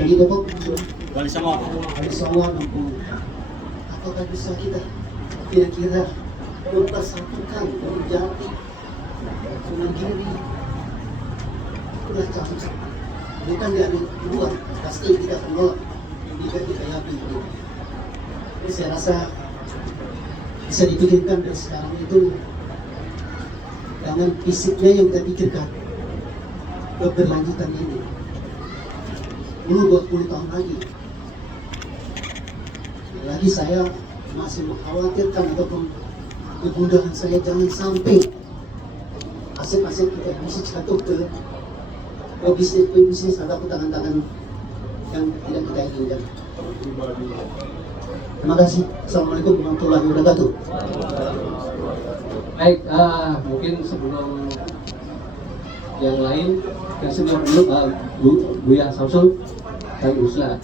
Jadi dapat Wali Songo. Wali Songo mampu. Apakah bisa kita kira-kira mempersatukan dari Jati, Semanggi, sudah kasus. Bukan dari luar, pasti kita menolak jika kita yakin. Jadi saya rasa bisa dipikirkan dari sekarang itu jangan fisiknya yang kita pikirkan keberlanjutan ini. Dulu 20 tahun lagi. Lagi saya masih mengkhawatirkan ataupun kegundahan saya jangan sampai aset-aset kita bisa jatuh ke bisnis atau tangan-tangan yang tidak kita inginkan. Terima kasih. Assalamualaikum warahmatullahi wabarakatuh. Baik, mungkin sebelum yang lain, yang senior dulu, Buya Samsul dan Usla.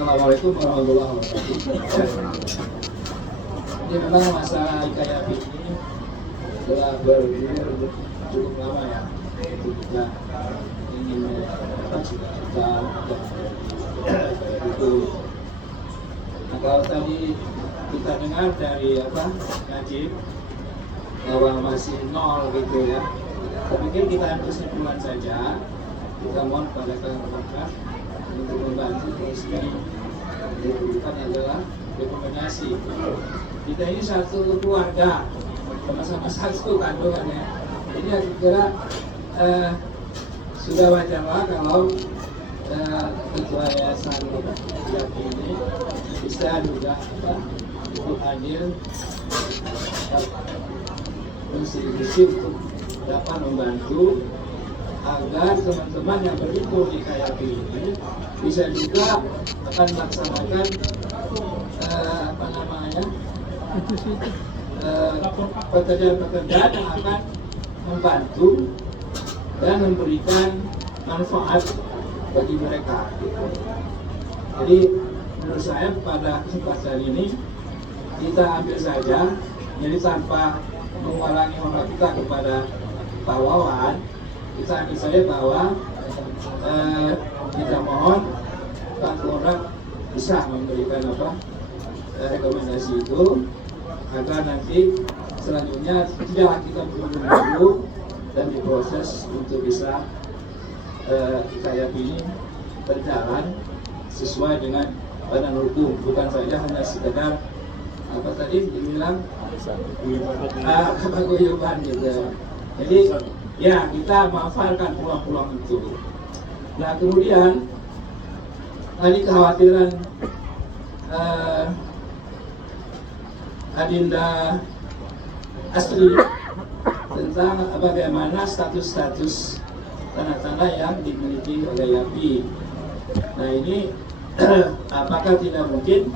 Assalamualaikum warahmatullahi wabarakatuh. Ini memang masalah IKYP ini telah bergulir cukup lama ya. Kita ingin cita-cita itu. Nah, kalau tadi kita dengar dari Najib bahwa masih nol gitu ya. Saya pikir kita ambil kesimpulan saja. Kita mohon kepada kakak untuk membantu terus ini. Yang diperlukan adalah rekomendasi. Kita ini satu keluarga, sama-sama satu kandungannya. Jadi saya kira sudah wajarlah kalau ketua yayasan Jati ini bisa juga untuk hadir konstitusi untuk dapat membantu agar teman-teman yang berhimpun di KYP ini bisa juga akan melaksanakan pekerjaan-pekerjaan yang akan membantu dan memberikan manfaat bagi mereka. Jadi menurut saya pada kesempatan ini kita ambil saja, jadi tanpa mengulangi hormat kita kepada Pak Wawan, kita ambil saja bahwa kita mohon Pak Lurah bisa memberikan rekomendasi itu agar nanti selanjutnya tidak kita menunggu dan diproses untuk bisa IKYP ini berjalan sesuai dengan badan hukum, bukan saja hanya sekedar apa tadi dibilang paguyuban gitu. Jadi ya kita manfaatkan peluang-peluang itu. Nah kemudian tadi kekhawatiran Adinda Astri tentang bagaimana status-status tanah-tanah yang dimiliki oleh YAPI. Nah ini apakah tidak mungkin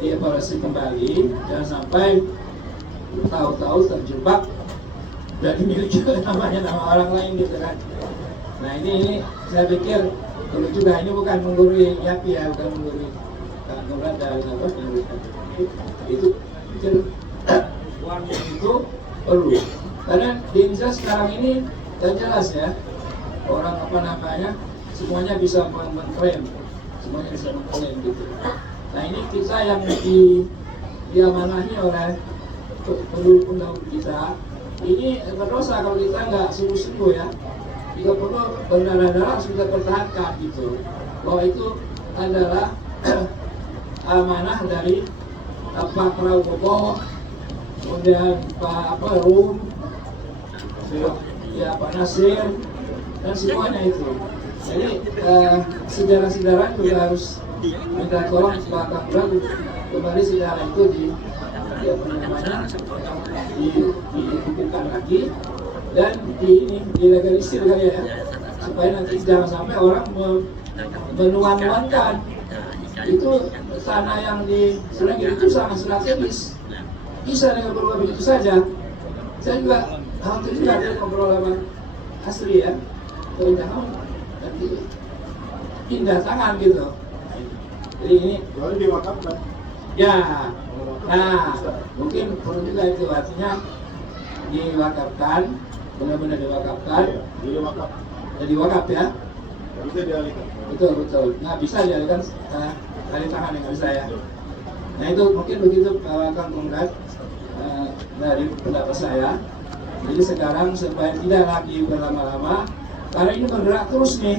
dievaluasi kembali dan sampai tahu-tahu terjebak dan dimiliki namanya nama orang lain gitu kan. Nah ini saya pikir perlu juga, ini bukan menggurui YAPI ya, bukan menggurui Kak Nurad dan itu itu perlu, karena di Indonesia sekarang ini dan jelas ya orang semuanya bisa mengklaim, semuanya bisa mengklaim gitu. Nah ini kita yang diamanahi oleh pendahulu kita ini berdosa kalau kita nggak sungguh-sungguh ya. Jika perlu berdarah-darah harus kita pertahankan gitu, bahwa itu adalah amanah dari Pak Prabowo, kemudian Pak Rum, ya Pak Nasir, dan semuanya itu. Jadi sejarah-sejarah juga harus minta tolong Pak Kapolri kembali sejarah itu dibukukan lagi dan dilegalisir kali ya, supaya nanti jangan sampai orang menuan-nuankan itu tanah yang di Selangor itu sangat strategis, bisa dengan berubah begitu saja. Saya juga hampir juga ada ngobrol sama Asri ya, jangan nanti pindah tangan gitu. Jadi ini diwakafkan. ya, nah mungkin perlu juga itu, artinya diwakafkan, benar-benar diwakafkan, Jadi wakaf. jadi wakaf ya. Bisa dialihkan. Betul betul. Nah bisa dialihkan dari tangan yang bisa ya. Nah itu mungkin begitu Kang Konrad dari pendapat saya. Jadi sekarang supaya tidak lagi berlama-lama, karena ini bergerak terus nih.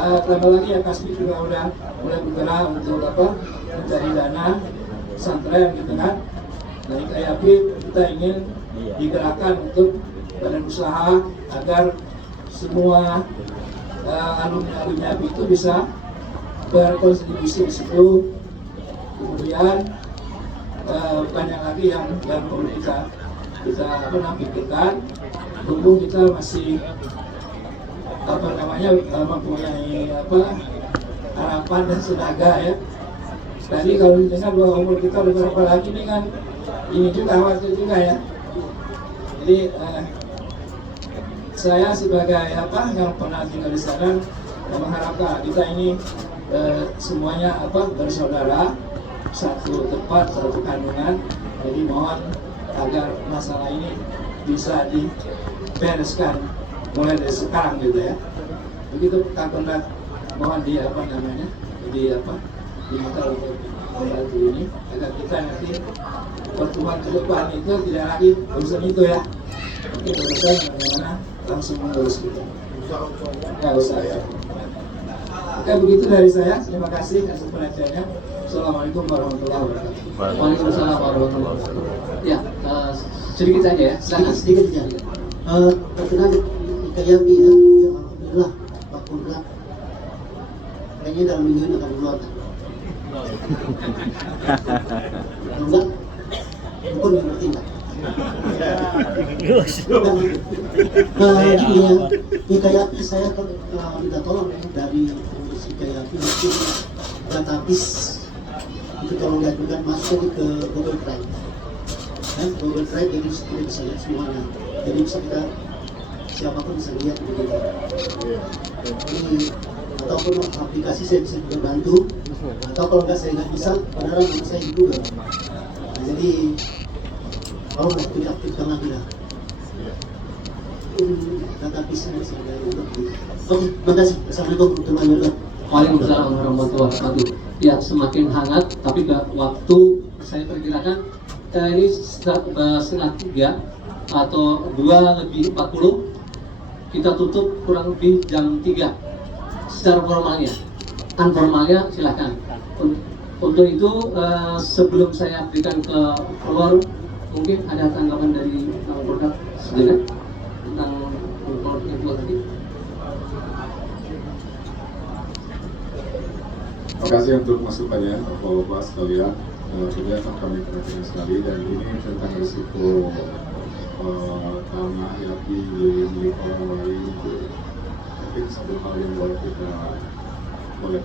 Tambah lagi ya Kasbi juga udah mulai bergerak untuk mencari dana pesantren gitu kan. Nah IKYP kita ingin digerakkan untuk badan usaha agar semua alumni itu bisa berkontribusi di situ. Kemudian banyak lagi yang perlu kita pikirkan. Berhubung kita masih mempunyai harapan dan tenaga ya. Tadi kalau didengar bahwa umur kita udah berapa lagi nih kan, ini juga khawatir juga ya. Jadi saya sebagai yang pernah tinggal di sana mengharapkan kita ini semuanya bersaudara, satu tempat, satu kandungan. Jadi mohon agar masalah ini bisa dibereskan mulai dari sekarang gitu ya. Begitu Kang Konrad, mohon diminta untuk membantu ini agar kita nanti pertemuan ke depan itu tidak lagi urusan itu ya. Mungkin urusan bagaimana langsung mengurus kita. Nggak usah ya. Oke, begitu dari saya. Terima kasih atas perhatiannya. Assalamualaikum warahmatullahi wabarakatuh. Waalaikumsalam warahmatullahi wabarakatuh. Ya, sedikit saja ya. Silakan. Sedikit saja. Perkenaan IKYP ya, alhamdulillah Pak Konrad kayaknya dalam minggu ini akan keluarkan. Enggak, bukan yang bertindak. IKYP saya minta tolong dari pengurus IKYP mungkin database itu tolong diajukan masuk ke Google Drive. Google Drive jadi kita bisa lihat semuanya. Jadi bisa kita siapapun bisa lihat begitu. Ini ataupun aplikasi saya bisa juga bantu. Atau kalau nggak saya nggak bisa, beneran nama saya di Google. Nah, jadi kalau nggak aktifkan lagi lah. Database nya bisa ada untuk itu. Oke, terima kasih. Assalamualaikum warahmatullahi wabarakatuh. Waalaikumsalam warahmatullahi wabarakatuh. Ya, semakin hangat, tapi waktu saya perkirakan ini setengah 3 atau 2:40 kita tutup kurang lebih jam 3 secara formalnya. Informalnya silahkan. Untuk itu sebelum saya berikan ke keluar, mungkin ada tanggapan dari Kang Konrad sejenak tentang itu tadi. Terima kasih untuk masukannya Bapak-Bapak sekalian. Sudah kami perhatikan sekali dan ini tentang risiko tanah yang milik orang lain. Mungkin satu hal yang boleh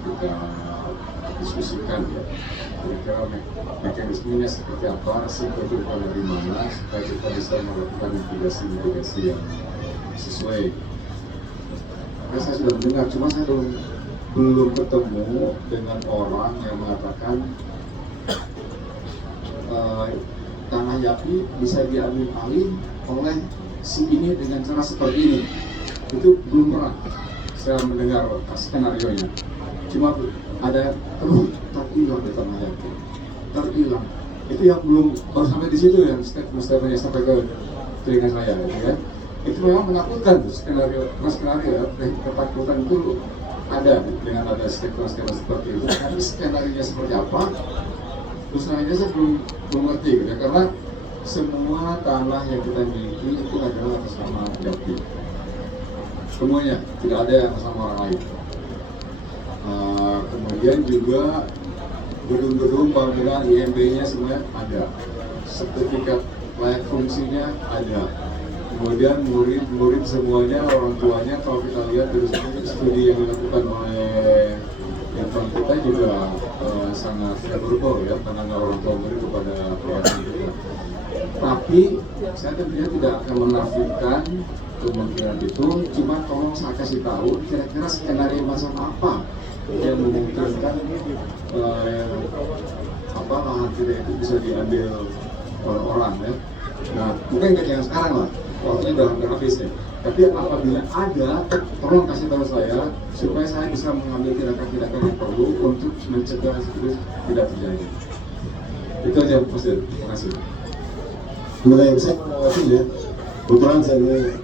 kita diskusikan ya. Kira-kira mekanismenya seperti apa, risiko itu dari mana supaya kita bisa melakukan mitigasi yang sesuai. Karena saya sudah mendengar, cuma saya belum ketemu dengan orang yang mengatakan tanah Yapi bisa diambil alih oleh si ini dengan cara seperti ini. Itu belum pernah saya mendengar skenario nya. Cuma ada terhilang di tanah Yapi, terhilang. Itu yang belum, baru sampai di situ yang statementnya sampai ke telinga saya gitu ya. Itu memang menakutkan tuh skenario ketakutan itu ada dengan ada statement seperti itu. Tapi skenario seperti apa? Terus aja saya belum mengerti gitu ya, karena semua tanah yang kita miliki itu adalah atas nama Yapi. Semuanya, tidak ada yang atas nama orang lain. Kemudian juga gedung-gedung bangunan IMB-nya semuanya ada. Sertifikat layak fungsinya ada. Kemudian murid semuanya, orang tuanya, kalau kita lihat dari studi yang dilakukan oleh yang kita juga sangat favorable ya, pandangan orang tua murid kepada pelajar kita. Tapi saya tentunya tidak akan menafikan kemungkinan itu, cuma tolong saya kasih tahu kira-kira skenario macam apa yang memungkinkan lahan kita itu bisa diambil oleh orang ya. Nah, mungkin nggak yang sekarang lah, waktunya udah hampir habis ya. Tapi apabila ada, tolong kasih tahu saya supaya saya bisa mengambil tindakan-tindakan yang perlu untuk mencegah itu tidak terjadi. Itu aja Mas Dir. Terima kasih. Mulai saya menanggapi ya, kebetulan saya ini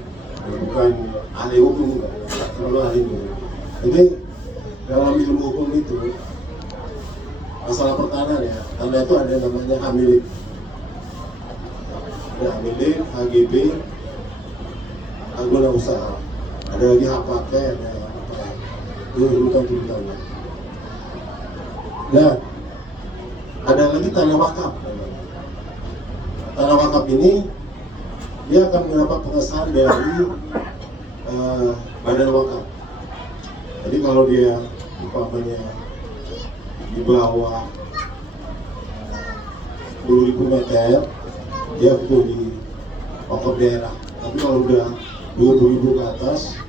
bukan ahli hukum, enggak terlalu ahli hukum. Jadi dalam ilmu hukum itu masalah pertahanan ya, karena itu ada namanya hamilik. Ada hamilik, HGB, hak guna usaha. Ada lagi hak pakai, ada apa? Itu urutan-urutannya. Nah, ada lagi tanah wakaf. Tanah wakaf ini dia akan mendapat pengesahan dari badan wakaf. Jadi kalau dia umpamanya di bawah 10.000 meter, dia butuh di wakaf daerah. Tapi kalau udah 20.000 ke atas,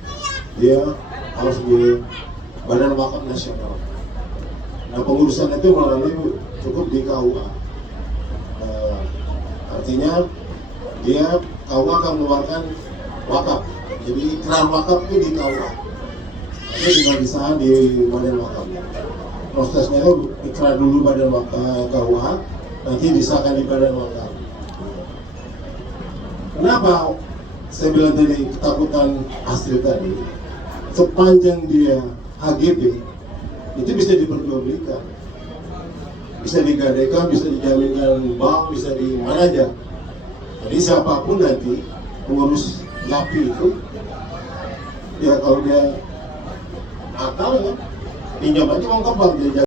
dia harus di badan wakaf nasional. Nah, pengurusan itu melalui cukup di KUA. Artinya dia KUA akan mengeluarkan wakaf. Jadi ikrar wakaf itu di KUA. Tapi tinggal disahkan di badan wakaf. Prosesnya itu ikrar dulu badan wakaf KUA, nanti disahkan di badan wakaf. Kenapa saya bilang tadi ketakutan Astrid tadi? Sepanjang dia HGB itu bisa diperjualbelikan, bisa digadaikan, bisa dijaminkan bank, bisa di mana aja. Jadi siapapun nanti pengurus LAPI itu, ya kalau dia akal ya pinjam aja uang ke bank, dia